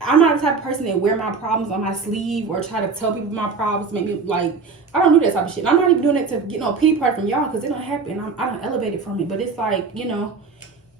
I'm not the type of person that wear my problems on my sleeve or try to tell people my problems. Make me like, I don't do that type of shit. And I'm not even doing it to get no pity party from y'all because it don't happen. I don't elevate it from it. But it's like, you know,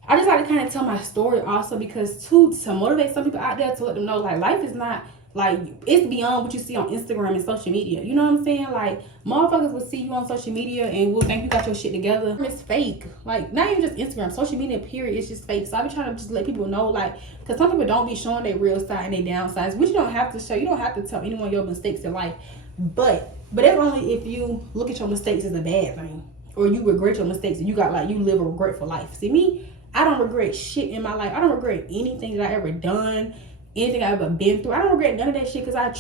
I just like to kind of tell my story also because to motivate some people out there to let them know like life is not like it's beyond what you see on Instagram and social media. You know what I'm saying? Like motherfuckers will see you on social media and will think you got your shit together. It's fake. Like not even just Instagram, social media period. It's just fake. So I be trying to just let people know like, because some people don't be showing their real side and their downsides, which you don't have to show. You don't have to tell anyone your mistakes in life. But that's only if you look at your mistakes as a bad thing or you regret your mistakes and you got like you live a regretful life. See me. I don't regret shit in my life. I don't regret anything that I ever done, anything I ever been through. I don't regret none of that shit because I'm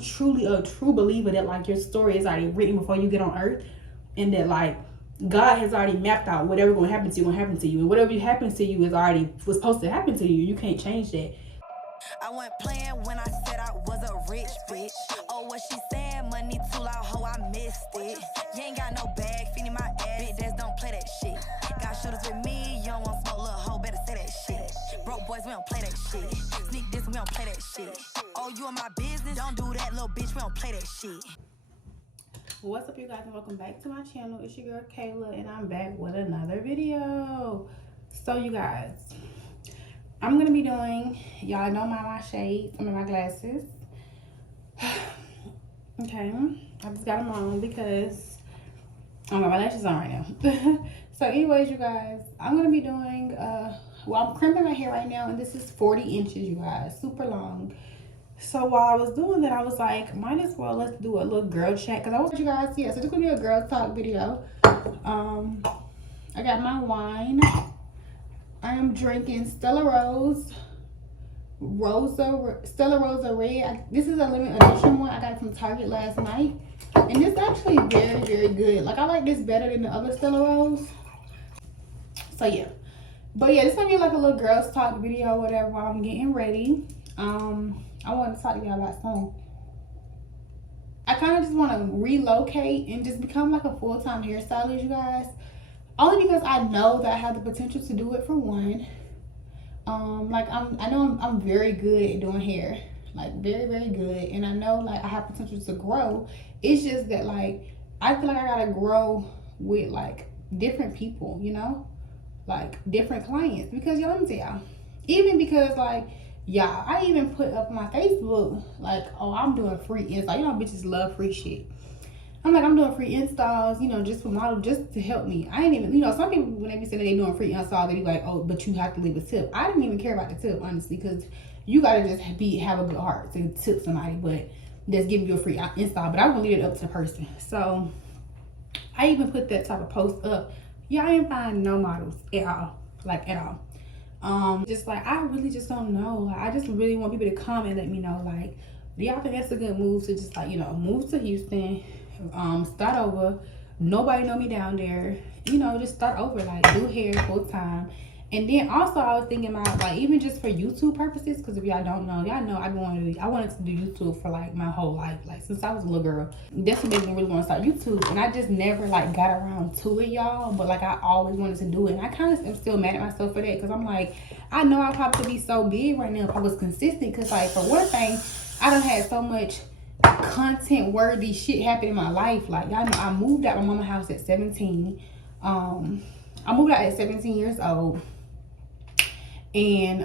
truly a true believer that like your story is already written before you get on earth, and that like God has already mapped out whatever gonna happen to you, and whatever happens to you is already was supposed to happen to you. You can't change that. I wasn't playing when I said I was a rich bitch. Oh, what she saying? Money too loud, ho, I missed it. You ain't got no bag, feeding my ass. Big dads don't play that shit. Got shooters with me, you don't want smoke, little hoe, better say that shit. Broke boys, we don't play that shit. Sneak this, we don't play that shit. Oh, you in my business? Don't do that, little bitch, we don't play that shit. What's up, you guys, and welcome back to my channel. It's your girl Kayla, and I'm back with another video. So you guys, I'm gonna be doing, y'all know my shades, my glasses. Okay, I just got them on because I don't got my lashes on right now. So anyways, you guys, I'm gonna be doing well, I'm crimping my hair right now, and this is 40 inches, you guys, super long. So while I was doing that, I was like, might as well let's do a little girl chat, because I want you guys, yeah, so this is gonna be a girl talk video. I got my wine. I am drinking Stella Rosa Red. This is a limited edition one. I got it from Target last night, and it's actually very, very good. Like I like this better than the other Stella Rose. So yeah, but yeah, this gonna be like a little girls talk video, or whatever. While I'm getting ready, I want to talk to y'all about something. I kind of just want to relocate and just become like a full-time hairstylist, you guys. Only because I know that I have the potential to do it, for one. Like I know I'm very good at doing hair, like very, very good, and I know like I have potential to grow. It's just that like I feel like I gotta grow with like different people, you know, like different clients. Because y'all, let me tell y'all, even because like y'all, I even put up my Facebook like, oh, I'm doing free install. You know, bitches love free shit. I'm like, I'm doing free installs, you know, just for model, just to help me. I ain't even, you know, some people, when they be saying they doing free installs, they be like, oh, but you have to leave a tip. I didn't even care about the tip, honestly, because you gotta just have a good heart to tip somebody, but that's giving you a free install. But I would leave it up to the person. So I even put that type of post up. Y'all ain't find no models at all, like at all. Just like, I really just don't know. Like, I just really want people to come and let me know, like, do y'all think that's a good move to just like, you know, move to Houston, start over, nobody know me down there, you know, just start over, like do hair full time. And then also I was thinking about like even just for YouTube purposes, because if y'all don't know, y'all know I wanted to do YouTube for like my whole life, like since I was a little girl. That's what made me really want to start YouTube, and I just never like got around to it, y'all. But like I always wanted to do it, and I kind of am still mad at myself for that, because I'm like, I know I probably could be so big right now if I was consistent, because like for one thing, I done had so much content worthy shit happen in my life. Like y'all know I moved out of my mama's house at 17. I moved out at 17 years old, and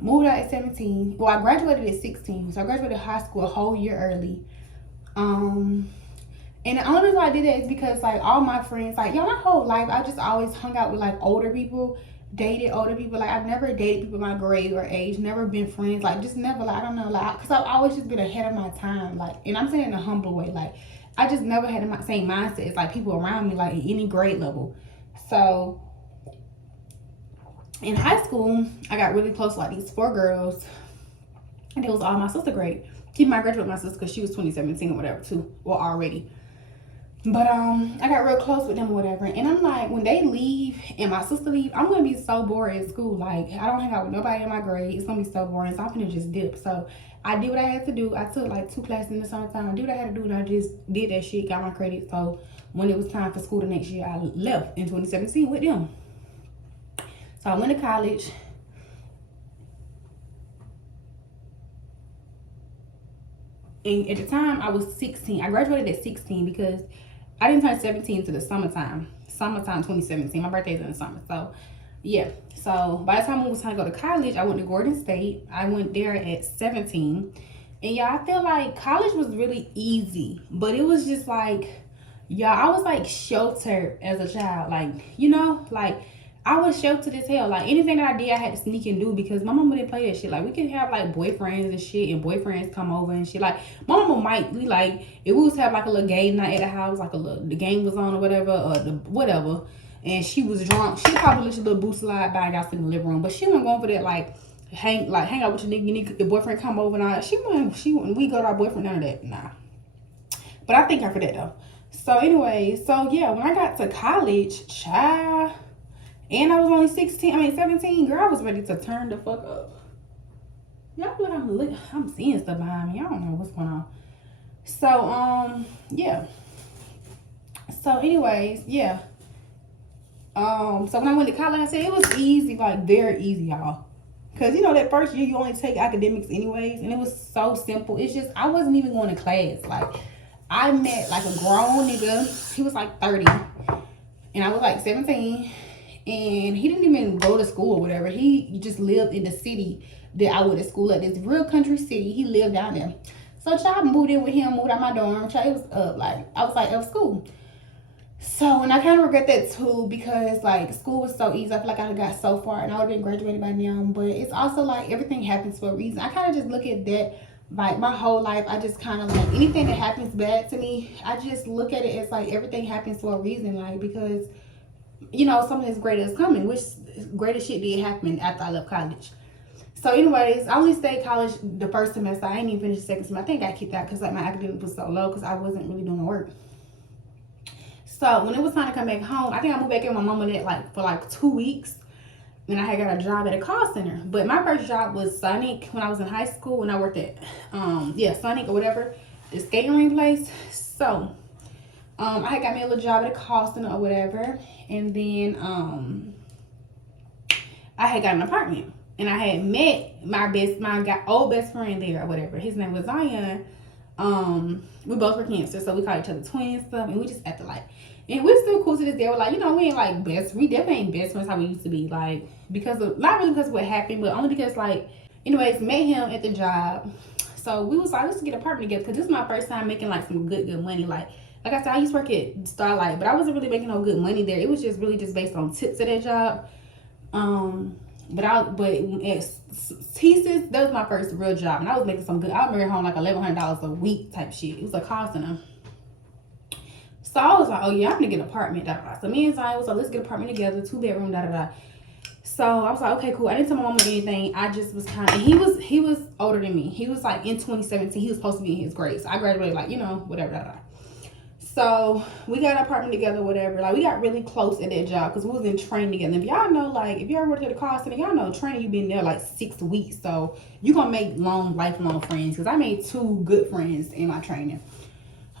moved out at 17. Well, I graduated at 16, so I graduated high school a whole year early. And the only reason why I did that is because like all my friends, like y'all, my whole life I just always hung out with like older people, dated older people. Like I've never dated people my grade or age, never been friends, like just never, like I don't know, like because I've always just been ahead of my time, like, and I'm saying it in a humble way, like I just never had the same mindset as like people around me, like at any grade level. So in high school I got really close to like these 4 girls, and it was all my sister grade. Keep my graduate with my sister because she was 2017 or whatever too, or already. But I got real close with them or whatever, and I'm like, when they leave and my sister leave, I'm gonna be so bored at school. Like I don't hang out with nobody in my grade. It's gonna be so boring, so I'm gonna just dip. So I did what I had to do. I took like 2 classes in the summertime. I did what I had to do, and I just did that shit, got my credit. So when it was time for school the next year, I left in 2017 with them. So I went to college. And at the time, I was 16. I graduated at 16 because I didn't turn 17 until the summertime. Summertime 2017. My birthday's in the summer. So, yeah. So, by the time it was time to go to college, I went to Gordon State. I went there at 17. And, y'all, I feel like college was really easy. But it was just like, y'all, I was, like, sheltered as a child. Like, you know, like, I was sheltered as hell. Like, anything that I did, I had to sneak and do because my mama didn't play that shit. Like, we could have, like, boyfriends and shit, and boyfriends come over and shit. Like, my mama might, like, if we was to have, like, a little game night at the house, like, the game was on or whatever, or whatever, and she was drunk, she probably let your little boo slide by and got in the living room. But she wasn't going for that, like, hang out with your nigga, the boyfriend come over and all that. She wouldn't, we go to our boyfriend, none of that. Nah. But I thank her for that, though. So, anyway, so, yeah, when I got to college, child... And I was only 17, girl, I was ready to turn the fuck up. Y'all feel like I'm seeing stuff behind me. I don't know what's going on. So, yeah. So, anyways, yeah. So when I went to college, I said it was easy, like very easy, y'all. Cause you know that first year you only take academics anyways, and it was so simple. It's just I wasn't even going to class. Like I met like a grown nigga. He was like 30, and I was like 17. And he didn't even go to school or whatever. He just lived in the city that I went to school at, this real country city. He lived down there. So child moved in with him, moved out my dorm. Child, it was like I was like of school. So and I kind of regret that too because like school was so easy. I feel like I got so far and I would have been graduated by now. But it's also like everything happens for a reason. I kind of just look at that like my whole life. I just kind of like anything that happens bad to me, I just look at it as like everything happens for a reason. Like because you know, something as great as coming, which greatest shit did happen after I left college. So anyways, I only stayed college the first semester. I ain't even finished the second semester. I think I kicked out because like my academic was so low because I wasn't really doing the work. So when it was time to come back home, I think I moved back in with my mama for like 2 weeks. And I had got a job at a call center. But my first job was Sonic when I was in high school when I worked at Sonic or whatever, the skating ring place. So I had got me a little job at a call center or whatever. And then I had got an apartment. And I had met my old best friend there or whatever. His name was Zion. We both were Cancer, so we called each other twins and stuff. And we just acted like, and we're still cool to this day. We're like, you know, we ain't like we definitely ain't best friends how we used to be. Like, not really because of what happened, but only because like, anyways, met him at the job. So we was like, let's get an apartment together. Because this is my first time making like some good money. Like I said, I used to work at Starlight, but I wasn't really making no good money there. It was just really just based on tips at that job. But at Thesis, that was my first real job, and I was making some good. I remember home like $1,100 a week type shit. It was a call center. So I was like, oh yeah, I'm gonna get an apartment. So me and Zion was like, let's get an apartment together, 2-bedroom. So I was like, okay, cool. I didn't tell my mama anything. I just was kind of. He was older than me. He was like in 2017. He was supposed to be in his grade. So I graduated like whatever. So we got an apartment together, whatever. Like we got really close at that job because we was in training together. If y'all know, like if you ever worked at a call center, y'all know training. You been there like 6 weeks, so you gonna make lifelong friends. Because I made 2 good friends in my training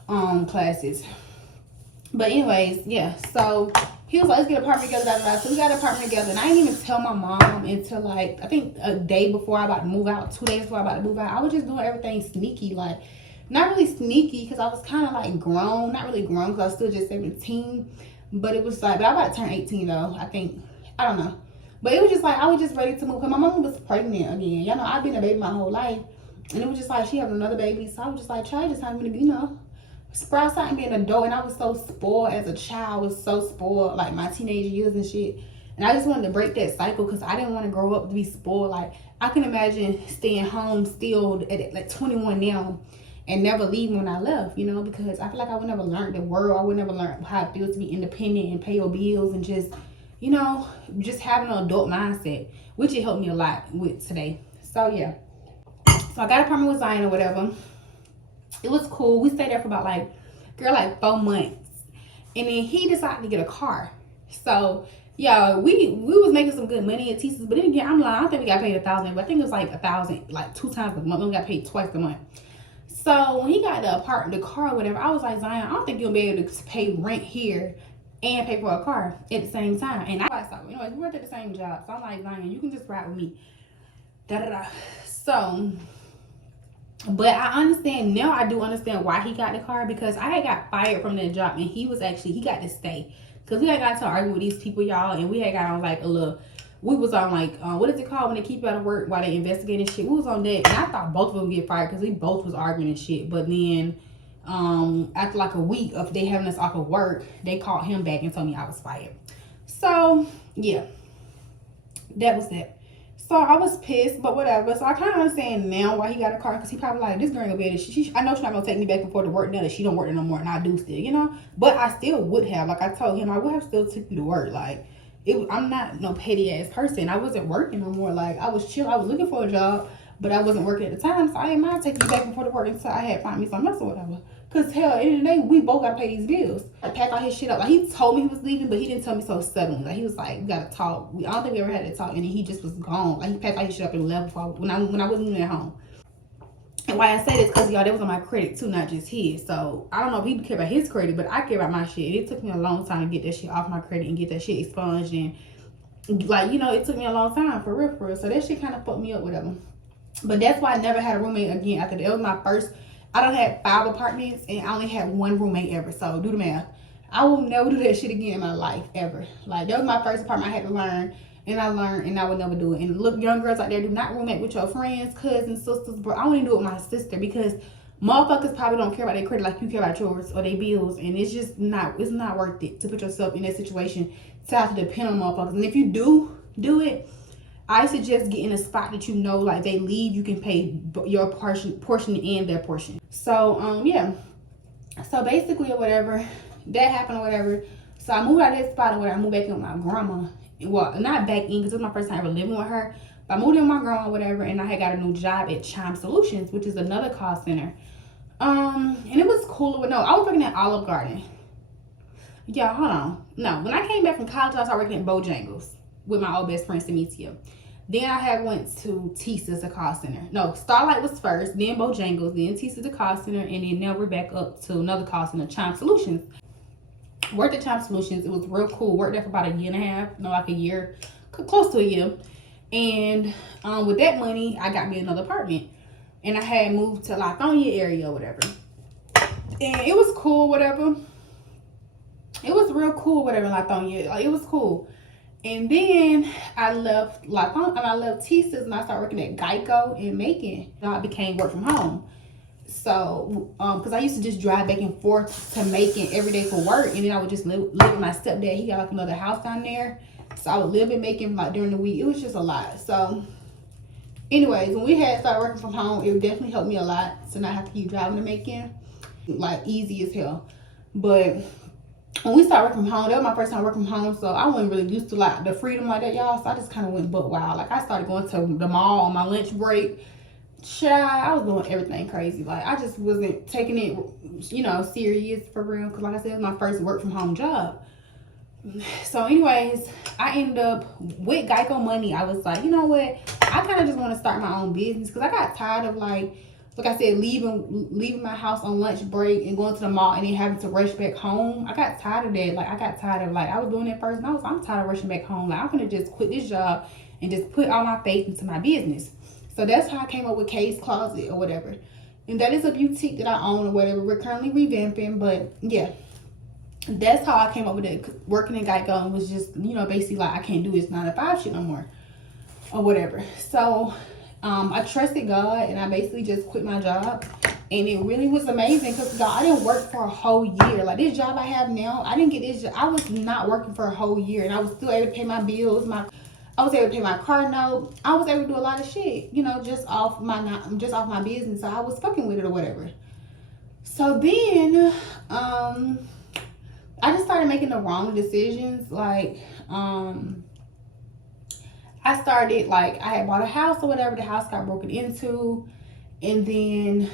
classes. But anyways, yeah. So he was like, let's get an apartment together. So we got an apartment together, and I didn't even tell my mom until like I think a day before I about to move out, 2 days before I about to move out. I was just doing everything sneaky, like. Not really sneaky because I was kind of like grown. Not really grown because I was still just 17. But it was like, but I'm about to turn 18 though. I think, I don't know. But it was just like, I was just ready to move. Because my mom was pregnant again. Y'all know, I've been a baby my whole life. And it was just like, she having another baby. So I was just like, child, just time for me to be, sprout out and be an adult. And I was so spoiled as a child. I was so spoiled, like my teenage years and shit. And I just wanted to break that cycle because I didn't want to grow up to be spoiled. Like, I can imagine staying home still at like 21 now. And never leaving when I left, because I feel like I would never learn the world. I would never learn how it feels to be independent and pay your bills and just, just having an adult mindset, which it helped me a lot with today. So, yeah. So, I got an apartment with Zion or whatever. It was cool. We stayed there for about, 4 months. And then he decided to get a car. So, yeah, we was making some good money at Thesis. But then again, I'm like, I don't think we got paid $1,000. But I think it was like $1,000, like 2 times a month. We got paid twice a month. So when he got the car or whatever, I was like, Zion, I don't think you'll be able to pay rent here and pay for a car at the same time. And I thought, we worked at the same job. So I'm like, Zion, you can just ride with me. So But I understand now. I do understand why he got the car, because I had got fired from that job, and he got to stay, because we had got to argue with these people, y'all, and we had got on like a little. We was on like what is it called when they keep you out of work while they investigating shit? We was on that, and I thought both of them get fired because we both was arguing and shit. But then after like a week of they having us off of work, they called him back and told me I was fired. So yeah, that was that. So I was pissed, but whatever. So I kind of understand now why he got a car, because he probably like, this girl gonna be able to, I know she's not gonna take me back and forth to work now that she don't work there no more, and I do still, you know. But I still would have, like I told him, I would have still took you to work. Like I'm not no petty ass person. I wasn't working no more. Like I was chill. I was looking for a job, but I wasn't working at the time, so I didn't mind taking you back and forth to work until I had find me something else or whatever. Cause hell, at the end of the day, we both gotta pay these bills. I packed all his shit up. Like he told me he was leaving, but he didn't tell me so suddenly. Like he was like, "We gotta talk." I don't think we ever had to talk, and then he just was gone. Like he packed all his shit up and left when I wasn't even at home. And why I say this, cause y'all, that was on my credit too, not just his. So I don't know if he care about his credit, but I care about my shit. And it took me a long time to get that shit off my credit and get that shit expunged, and like, you know, it took me a long time for real. So that shit kind of fucked me up, whatever. But that's why I never had a roommate again after that. It was my first. I done had 5 apartments and I only had 1 roommate ever. So do the math. I will never do that shit again in my life ever. Like that was my first apartment. I had to learn, and I learned, and I would never do it. And look, young girls out there, do not roommate with your friends, cousins, sisters, bro. I only do it with my sister, because motherfuckers probably don't care about their credit like you care about yours or their bills, and it's just not. It's not worth it to put yourself in that situation to have to depend on motherfuckers. And if you do it, I suggest getting a spot that you know, like they leave, you can pay your portion and their portion. So yeah. So basically or whatever, that happened or whatever. So I moved out of that spot or whatever. I moved back in with my grandma. Well, not back in, because it was my first time ever living with her. But I moved in with my grandma or whatever, and I had got a new job at CRIMP Solutions, which is another call center. And it was cool. No, I was working at Olive Garden. Yeah, hold on. No, when I came back from college, I started working at Bojangles with my old best friend Samithia. Then I had went to Tisa's, the call center. No, Starlight was first, then Bojangles, then Tisa's, the call center, and then now we're back up to another call center, CRIMP Solutions. Worked at CRIMP Solutions. It was real cool. Worked there for about a year and a half, no, like a year, close to a year. And with that money, I got me another apartment, and I had moved to Lithonia area or whatever. And it was cool, whatever. It was real cool, whatever, in Lithonia. Like, it was cool. And then I left Lithonia, and I left Tisa's, and I started working at Geico in Macon. I became work from home. So, because I used to just drive back and forth to Macon every day for work, and then I would just live with my stepdad. He got like another house down there, so I would live in Macon like during the week. It was just a lot. So, anyways, when we had started working from home, it definitely helped me a lot to not have to keep driving to Macon, like easy as hell. But when we started working from home, that was my first time working from home, so I wasn't really used to like the freedom like that, y'all. So I just kind of went butt wild. Like I started going to the mall on my lunch break. Child, I was doing everything crazy. Like I just wasn't taking it, you know, serious for real. Cause like I said, it was my first work from home job. So anyways, I ended up with Geico money. I was like, you know what? I kind of just want to start my own business, because I got tired of like I said, leaving my house on lunch break and going to the mall and then having to rush back home. I got tired of that. Like I got tired of I was doing it first, and I'm tired of rushing back home. Like I'm gonna just quit this job and just put all my faith into my business. So that's how I came up with Kay's Closet or whatever. And that is a boutique that I own or whatever. We're currently revamping, but yeah. That's how I came up with it. Working in Geico was just, you know, basically like I can't do this 9 to 5 shit no more or whatever. So I trusted God, and I basically just quit my job. And it really was amazing, because I didn't work for a whole year. Like this job I have now, I didn't get this job. I was not working for a whole year, and I was still able to pay my bills, I was able to pay my car note. I was able to do a lot of shit, you know, just off my business. So I was fucking with it or whatever. So then, I just started making the wrong decisions. Like, I started I had bought a house or whatever. The house got broken into, and then,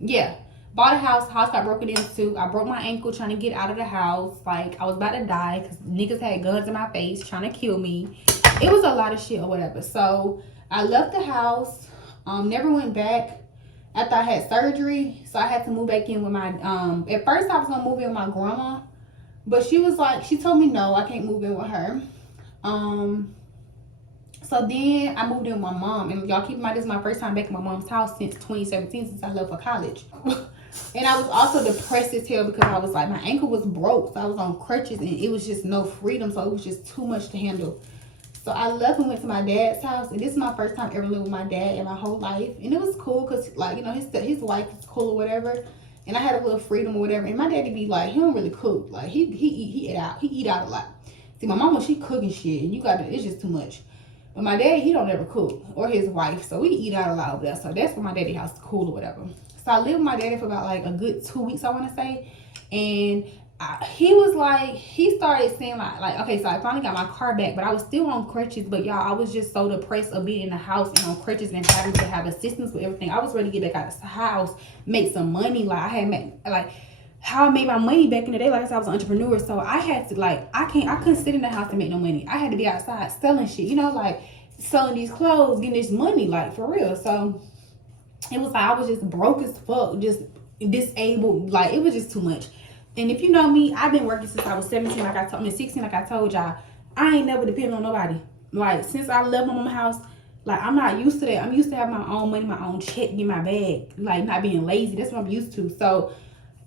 yeah. Bought a house got broken into. I broke my ankle trying to get out of the house. Like, I was about to die because niggas had guns in my face trying to kill me. It was a lot of shit or whatever. So, I left the house. Never went back after I had surgery. So, I had to move back in with my, at first I was going to move in with my grandma. But she was like, she told me no, I can't move in with her. So, So then I moved in with my mom, and y'all keep in mind this is my first time back in my mom's house since 2017, since I left for college. And I was also depressed as hell because I was like, my ankle was broke, so I was on crutches, and it was just no freedom, so it was just too much to handle. So I left and went to my dad's house, and this is my first time ever living with my dad in my whole life, and it was cool because, like, you know, his wife is cool or whatever, and I had a little freedom or whatever. And my daddy be like, he don't really cook, like he eat out a lot. See, my mama, she cooking shit, and it's just too much. But my dad, he don't ever cook, or his wife, so we eat out a lot over there. So that's why my daddy house is cool or whatever. So I lived with my daddy for about like a good 2 weeks, I want to say, and he was like, he started saying like, okay, so I finally got my car back, but I was still on crutches. But y'all, I was just so depressed of being in the house and on crutches and having to have assistance with everything. I was ready to get back out of the house, make some money. Like I had made, like how I made my money back in the day. Like I said, I was an entrepreneur, so I had to like, I couldn't sit in the house and make no money. I had to be outside selling shit, you know, like selling these clothes, getting this money, like for real. So it was like I was just broke as fuck, just disabled. Like it was just too much. And if you know me, I've been working since I was 17, like I told me, 16, like I told y'all. I ain't never depended on nobody. Like since I left my mama's house, like I'm not used to that. I'm used to having my own money, my own check in my bag, like not being lazy. That's what I'm used to. So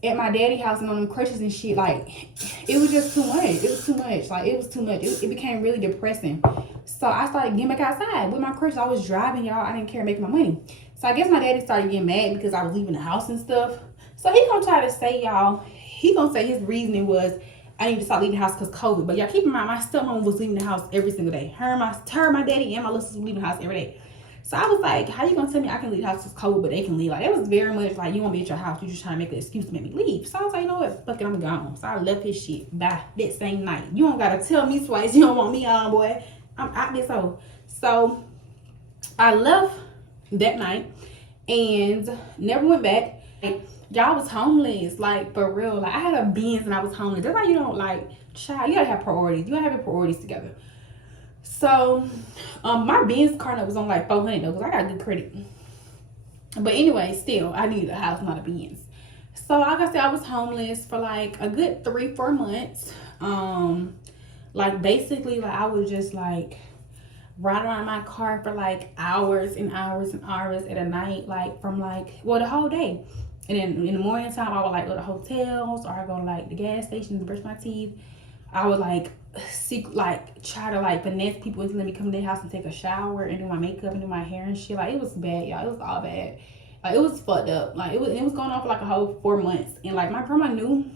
at my daddy's house and on them crutches and shit, like it was just too much. It was too much. Like it was too much. It became really depressing. So I started getting back outside with my crutches. I was driving, y'all. I didn't care making my money. So I guess my daddy started getting mad because I was leaving the house and stuff. So he gonna try to say, y'all, he gonna say his reasoning was I need to stop leaving the house because COVID. But y'all keep in mind, my stepmom was leaving the house every single day. Her, my daddy, and my little sister was leaving the house every day. So I was like, how you gonna tell me I can leave the house because COVID, but they can leave? Like, it was very much like, you won't be at your house. You just trying to make an excuse to make me leave. So I was like, you know what? Fuck it, I'm gone. So I left his shit by that same night. You don't gotta tell me twice you don't want me on, boy. I'm out this hole. So I left that night and never went back. Y'all was homeless, like for real. Like I had a Benz and I was homeless. That's why you don't like, child, you gotta have priorities. You gotta have your priorities together. So my Benz car note was on like $400 though, because I got good credit. But anyway, still I needed a house, not a Benz. So like I said, I was homeless for like a good 3-4 months. Like basically, like I was just like ride around my car for like hours and hours and hours at a night, like from like, well, the whole day. And then in the morning time, I would like go to hotels, or I go to like the gas station to brush my teeth. I would like try to like finesse people into let me come to their house and take a shower and do my makeup and do my hair and shit. Like it was bad, y'all. It was all bad. Like it was fucked up. Like it was going on for like a whole 4 months. And like my grandma knew,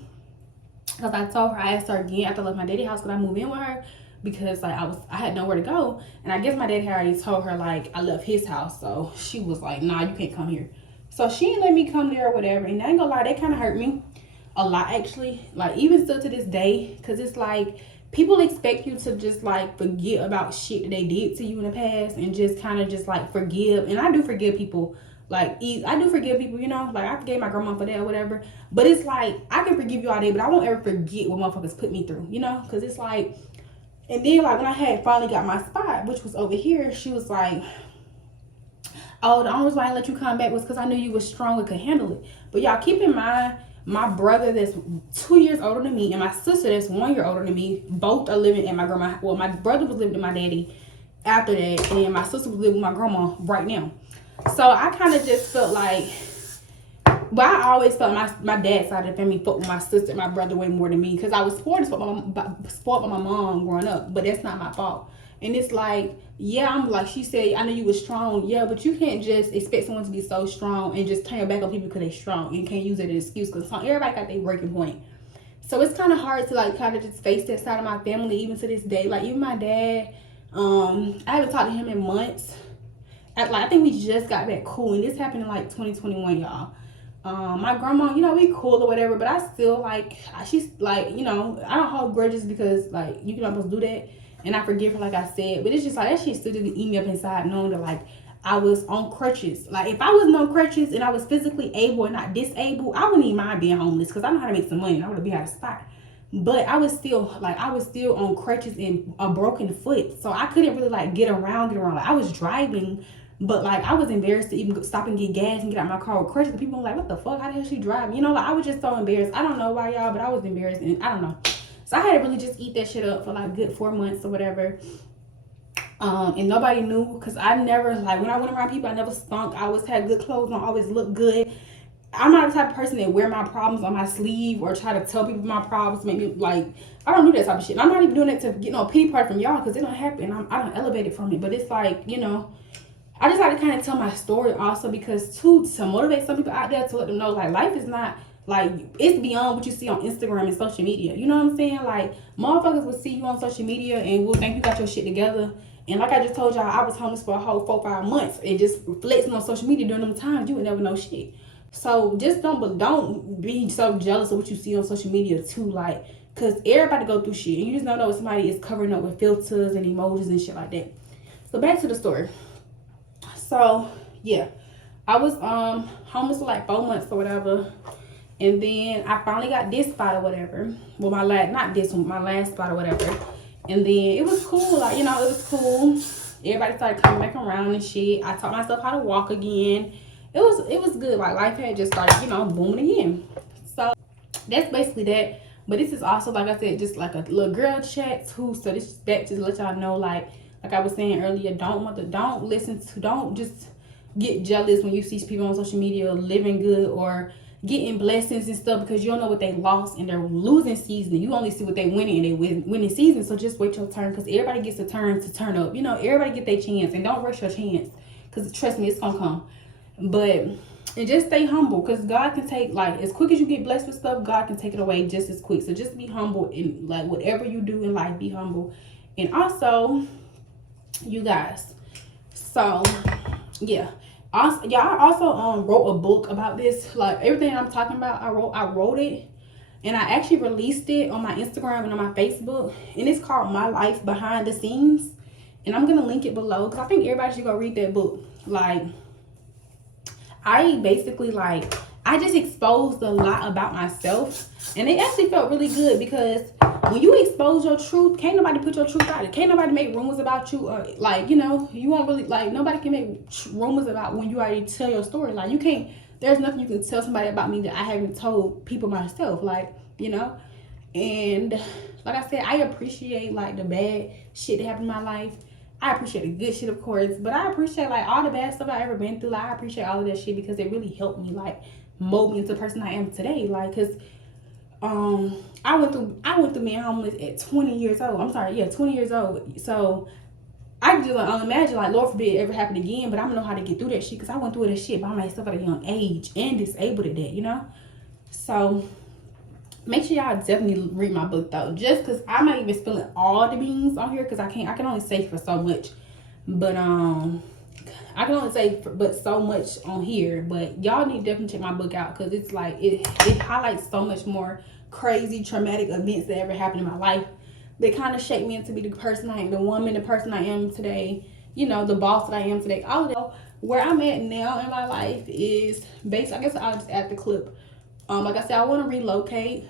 because I told her, I asked her again after I left my daddy house, could I move in with her? Because like I had nowhere to go. And I guess my daddy had already told her like I left his house. So she was like, nah, you can't come here. So she didn't let me come there or whatever. And I ain't gonna lie, that kind of hurt me a lot actually. Like even still to this day. Because it's like people expect you to just like forget about shit that they did to you in the past. And just kind of just like forgive. And I do forgive people. Like I do forgive people, you know. Like I forgave my grandma for that or whatever. But it's like I can forgive you all day. But I won't ever forget what motherfuckers put me through. You know. Because it's like. And then like when I had finally got my spot, which was over here, she was like, oh, the only reason why I let you come back was because I knew you was strong and could handle it. But y'all keep in mind, my brother that's 2 years older than me and my sister that's 1 year older than me, both are living at my grandma. Well, my brother was living with my daddy after that, and my sister was living with my grandma right now. So I kind of just felt like, well, I always felt my dad's side of the family fucked with my sister and my brother way more than me, because I was spoiled by my mom growing up, but that's not my fault. And it's like, yeah, I'm like, she said, I know you was strong. Yeah, but you can't just expect someone to be so strong and just turn your back on people because they're strong and can't use it as an excuse, because everybody got their breaking point. So it's kind of hard to like kind of just face that side of my family even to this day. Like even my dad, I haven't talked to him in months. I think we just got back cool, and this happened in like 2021, y'all. My grandma, you know, we cool or whatever, but I still like, she's like, you know, I don't hold grudges because like you're not supposed to do that. And I forgive her, like I said. But it's just like that shit still didn't eat me up inside, knowing that like I was on crutches. Like if I wasn't on crutches and I was physically able and not disabled, I wouldn't even mind being homeless, because I know how to make some money and I would be out of spot. But I was still on crutches and a broken foot, so I couldn't really like get around. Like I was driving, but like I was embarrassed to even stop and get gas and get out my car with crutches. People were like, what the fuck? How the hell she driving? You know, like I was just so embarrassed. I don't know why, y'all, but I was embarrassed, and I don't know. So I had to really just eat that shit up for like a good 4 months or whatever. And nobody knew, because I never, like, when I went around people, I never stunk. I always had good clothes on, always looked good. I'm not the type of person that wear my problems on my sleeve or try to tell people my problems, make me, like, I don't do that type of shit. And I'm not even doing it to get no pity party from y'all, because it don't happen. I don't elevate it from it. But it's like, you know, I just like to kind of tell my story also, because to motivate some people out there, to let them know, like, life is not, like, it's beyond what you see on Instagram and social media. You know what I'm saying? Like, motherfuckers will see you on social media and will think you got your shit together. And like I just told y'all, I was homeless for a whole 4-5 months, and just flexing on social media during them times, you would never know shit. So just don't be so jealous of what you see on social media too, like, cause everybody go through shit, and you just don't know what somebody is covering up with filters and emojis and shit like that. So back to the story. So yeah, I was homeless for like 4 months or whatever, and then I finally got this spot or whatever. Well, my last spot or whatever. And then it was cool, like, you know, it was cool. Everybody started coming back around and shit. I taught myself how to walk again. It was good. Like, life had just started, you know, booming again. So that's basically that. But this is also, like I said, just like a little girl chat too. So that just let y'all know, like I was saying earlier, don't just get jealous when you see people on social media living good or getting blessings and stuff, because you don't know what they lost in their losing season. You only see what they winning in their winning season. So just wait your turn, because everybody gets a turn to turn up. You know, everybody get their chance, and don't rush your chance, because trust me, it's gonna come. But, and just stay humble, because God can take, like, as quick as you get blessed with stuff, God can take it away just as quick. So just be humble in, like, whatever you do in life, be humble. And also, you guys, so yeah, also, I also wrote a book about this. Like, everything I'm talking about, I wrote it, and I actually released it on my Instagram and on my Facebook, and it's called My Life Behind the Scenes, and I'm gonna link it below, because I think everybody should go read that book. Like, I basically, like, I just exposed a lot about myself, and it actually felt really good, because when you expose your truth, can't nobody put your truth out there. Can't nobody make rumors about you, or, like, you know, you won't really, like, nobody can make rumors about when you already tell your story. Like, you can't, there's nothing you can tell somebody about me that I haven't told people myself, like, you know. And like I said, I appreciate, like, the bad shit that happened in my life. I appreciate the good shit, of course, but I appreciate, like, all the bad stuff I ever been through. Like, I appreciate all of that shit, because it really helped me, like, mold me into the person I am today. Like, cause I went through being homeless at 20 years old. I'm sorry, yeah, 20 years old. So I can just, like, imagine, like, Lord forbid it ever happen again, but I'm gonna know how to get through that shit, because I went through that shit by myself at a young age and disabled at that, you know. So make sure y'all definitely read my book, though, just because I'm not even spilling all the beans on here, because I can only say for so much. But I can only say so much on here. But y'all need to definitely check my book out, because it's like it highlights so much more crazy traumatic events that ever happened in my life. They kind of shaped me into be the person I am, the woman, the person I am today, you know, the boss that I am today. All of that. Where I'm at now in my life is based, I guess I'll just add the clip. Like I said, I want to relocate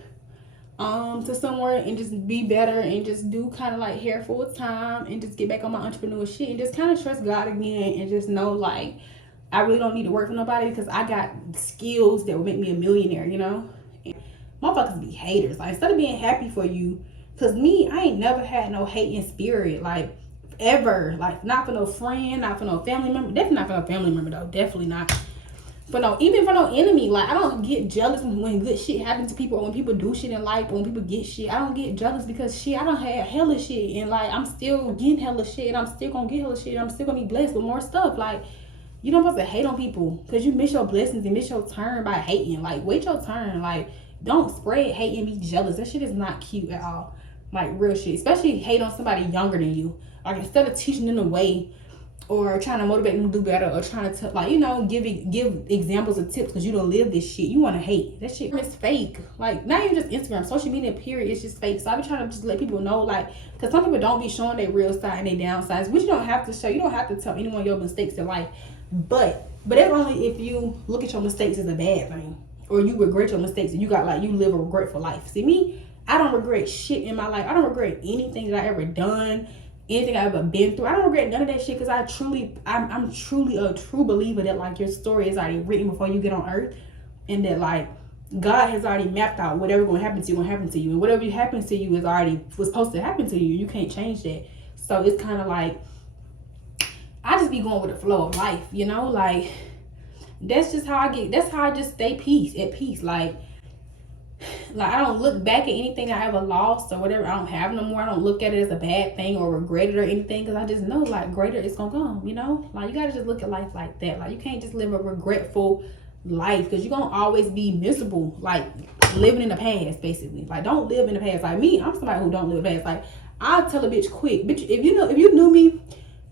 to somewhere and just be better, and just do kind of like hair full time, and just get back on my entrepreneur shit, and just kind of trust God again, and just know, like, I really don't need to work for nobody, because I got skills that will make me a millionaire, you know. And motherfuckers be haters, like, instead of being happy for you, because me, I ain't never had no hate in spirit, like, ever. Like, not for no friend, not for no family member, definitely not for no family member, though, definitely not. But even for no enemy, like, I don't get jealous when good shit happens to people, or when people do shit in life, or when people get shit. I don't get jealous, because shit, I don't have hella shit, and, like, I'm still getting hella shit, and I'm still gonna get hella shit, and I'm still gonna be blessed with more stuff. Like, you don't supposed to hate on people, because you miss your blessings and miss your turn by hating. Like, wait your turn. Like, don't spread hate and be jealous. That shit is not cute at all. Like, real shit. Especially hate on somebody younger than you. Like, instead of teaching them the way, or trying to motivate them to do better, or trying to, like, you know, give examples of tips, because you don't live this shit. You want to hate. That shit is fake. Like, not even just Instagram, social media, period, it's just fake. So I be trying to just let people know, like, because some people don't be showing their real side and their downsides, which you don't have to show. You don't have to tell anyone your mistakes in life. But that's only if you look at your mistakes as a bad thing, or you regret your mistakes, and you got, like, you live a regretful life. See, me, I don't regret shit in my life. I don't regret anything that I ever done, anything I've ever been through. I don't regret none of that shit, because I'm truly a true believer that, like, your story is already written before you get on earth, and that, like, God has already mapped out whatever gonna happen to you, and whatever happens to you was already was supposed to happen to you. You can't change that. So it's kind of like, I just be going with the flow of life, you know, like that's just how I just stay at peace. Like I don't look back at anything I ever lost or whatever I don't have no more. I don't look at it as a bad thing or regret it or anything, because I just know like greater is gonna come, you know. Like you gotta just look at life like that. Like you can't just live a regretful life, because you're gonna always be miserable, like living in the past basically. Like don't live in the past. Like me, I'm somebody who don't live in the past. Like I'll tell a bitch quick, bitch, if you knew me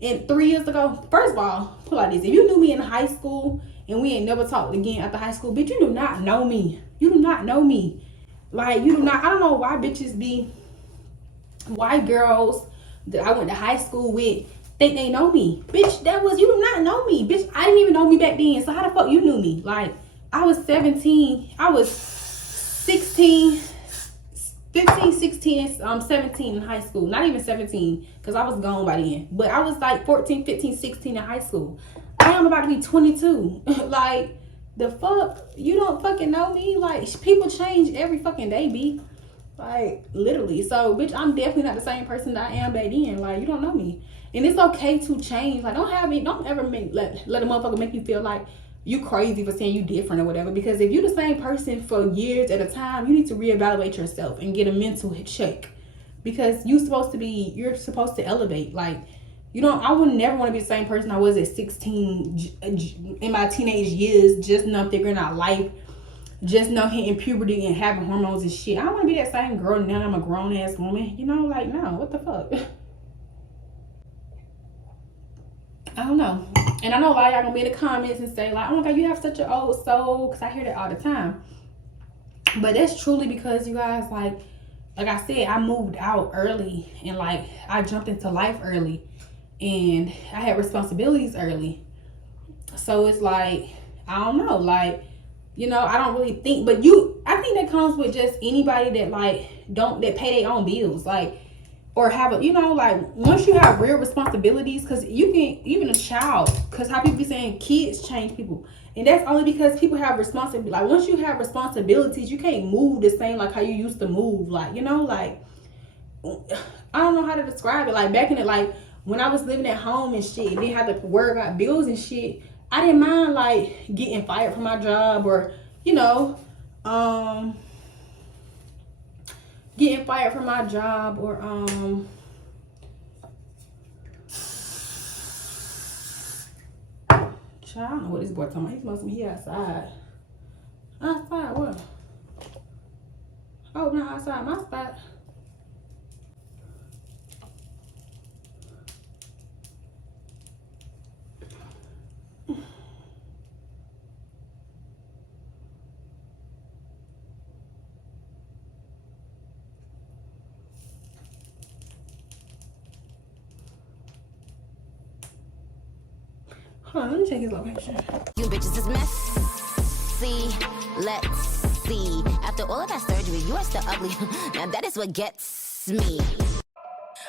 in 3 years ago, first of all, put like this, if you knew me in high school and we ain't never talked again after high school, bitch, you do not know me. You do not know me. Like you do not. I don't know why bitches be, white girls that I went to high school with think they know me. Bitch, you do not know me. Bitch, I didn't even know me back then. So how the fuck you knew me? Like I was 17, I was 16, 15, 16, 17 in high school. Not even 17, because I was gone by then. But I was like 14, 15, 16 in high school. I am about to be 22. Like, the fuck? You don't fucking know me? Like, people change every fucking day, B. Like, literally. So, bitch, I'm definitely not the same person that I am back then. Like, you don't know me. And it's okay to change. Like, don't ever let a motherfucker make you feel like you crazy for saying you different or whatever. Because if you're the same person for years at a time, you need to reevaluate yourself and get a mental check. Because you're supposed to elevate. Like, I would never want to be the same person I was at 16 in my teenage years, just now figuring out life, just now hitting puberty and having hormones and shit. I don't want to be that same girl now I'm a grown ass woman. Like, no, what the fuck? I don't know. And I know a lot of y'all gonna be in the comments and say like, oh my god, you have such an old soul, because I hear that all the time. But that's truly because you guys, like I said, I moved out early and like I jumped into life early and I had responsibilities early. So it's like, I don't know, like, I don't really think, but I think that comes with just anybody that like that pay their own bills, like, or have like once you have real responsibilities, because you can, even a child, because how people be saying kids change people, and that's only because people have responsibility. Like once you have responsibilities, you can't move the same like how you used to move. Like, like, I don't know how to describe it. Like back in it, like when I was living at home and shit, and then had to worry about bills and shit, I didn't mind like getting fired from my job, or getting fired from my job, or I don't know what this boy talking about. He must be outside. Outside what? Oh, not outside my spot. Hold on, let me check his location. You bitches is messy. Let's see. After all of that surgery, you are still ugly. Now that is what gets me.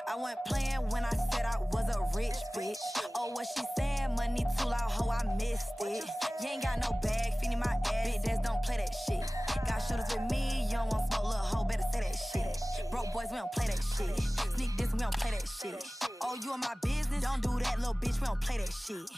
I wasn't playing when I said I was a rich bitch. Oh, what she saying? Money too loud, ho, I missed it. You ain't got no bag, feeding my ass. Big dads don't play that shit. Got shooters with me, you don't want smoke, little hoe, better say that shit. Broke boys, we don't play that shit. Sneak this, we don't play that shit. Oh, you in my business? Don't do that, little bitch, we don't play that shit.